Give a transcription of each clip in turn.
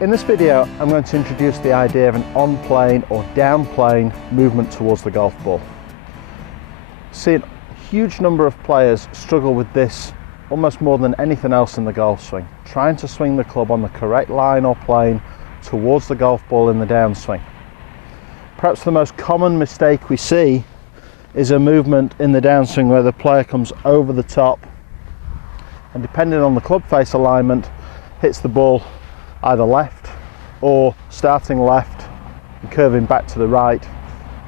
In this video, I'm going to introduce the idea of an on-plane or down-plane movement towards the golf ball. See, a huge number of players struggle with this almost more than anything else in the golf swing, trying to swing the club on the correct line or plane towards the golf ball in the downswing. Perhaps the most common mistake we see is a movement in the downswing where the player comes over the top and, depending on the club face alignment, hits the ball either left or starting left and curving back to the right.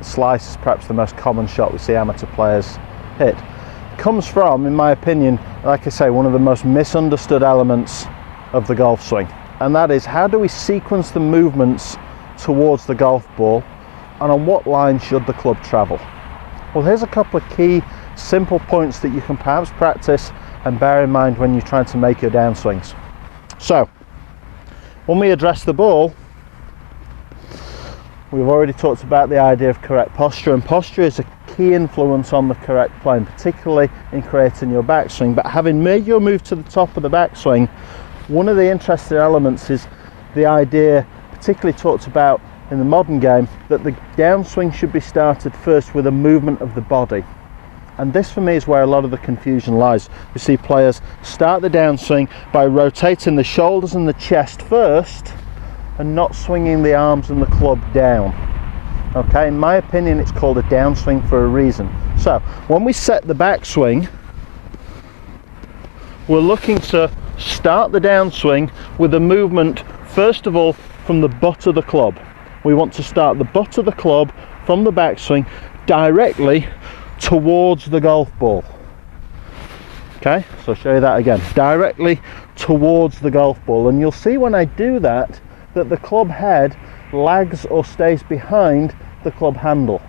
The slice is perhaps the most common shot we see amateur players hit. It comes from, in my opinion, like I say, one of the most misunderstood elements of the golf swing, and that is, how do we sequence the movements towards the golf ball, and on what line should the club travel? Well, here's a couple of key simple points that you can perhaps practice and bear in mind when you're trying to make your downswings. So when we address the ball, we've already talked about the idea of correct posture, and posture is a key influence on the correct plane, particularly in creating your backswing. But having made your move to the top of the backswing, one of the interesting elements is the idea, particularly talked about in the modern game, that the downswing should be started first with a movement of the body. And this, for me, is where a lot of the confusion lies. We see players start the downswing by rotating the shoulders and the chest first and not swinging the arms and the club down. Okay, in my opinion, it's called a downswing for a reason. So when we set the backswing, we're looking to start the downswing with a movement, first of all, from the butt of the club. We want to start the butt of the club from the backswing directly towards the golf ball. Okay, so I'll show you that again. Directly towards the golf ball. And you'll see when I do that, that the club head lags or stays behind the club handle.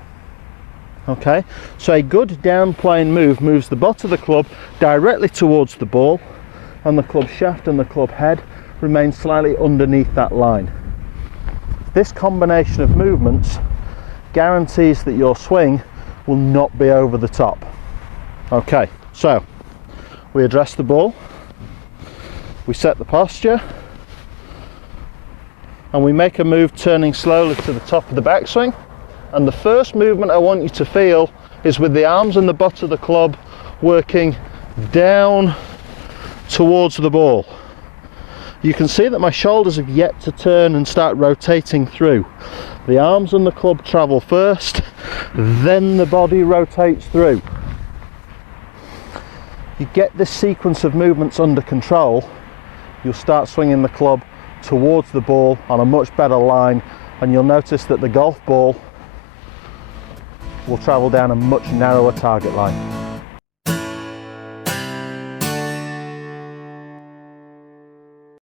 Okay, so a good down plane move moves the butt of the club directly towards the ball, and the club shaft and the club head remain slightly underneath that line. This combination of movements guarantees that your swing will not be over the top. Okay, so we address the ball, we set the posture, and we make a move turning slowly to the top of the backswing. And the first movement I want you to feel is with the arms and the butt of the club working down towards the ball. You can see that my shoulders have yet to turn and start rotating through. The arms and the club travel first, then the body rotates through. You get this sequence of movements under control, you'll start swinging the club towards the ball on a much better line, and you'll notice that the golf ball will travel down a much narrower target line.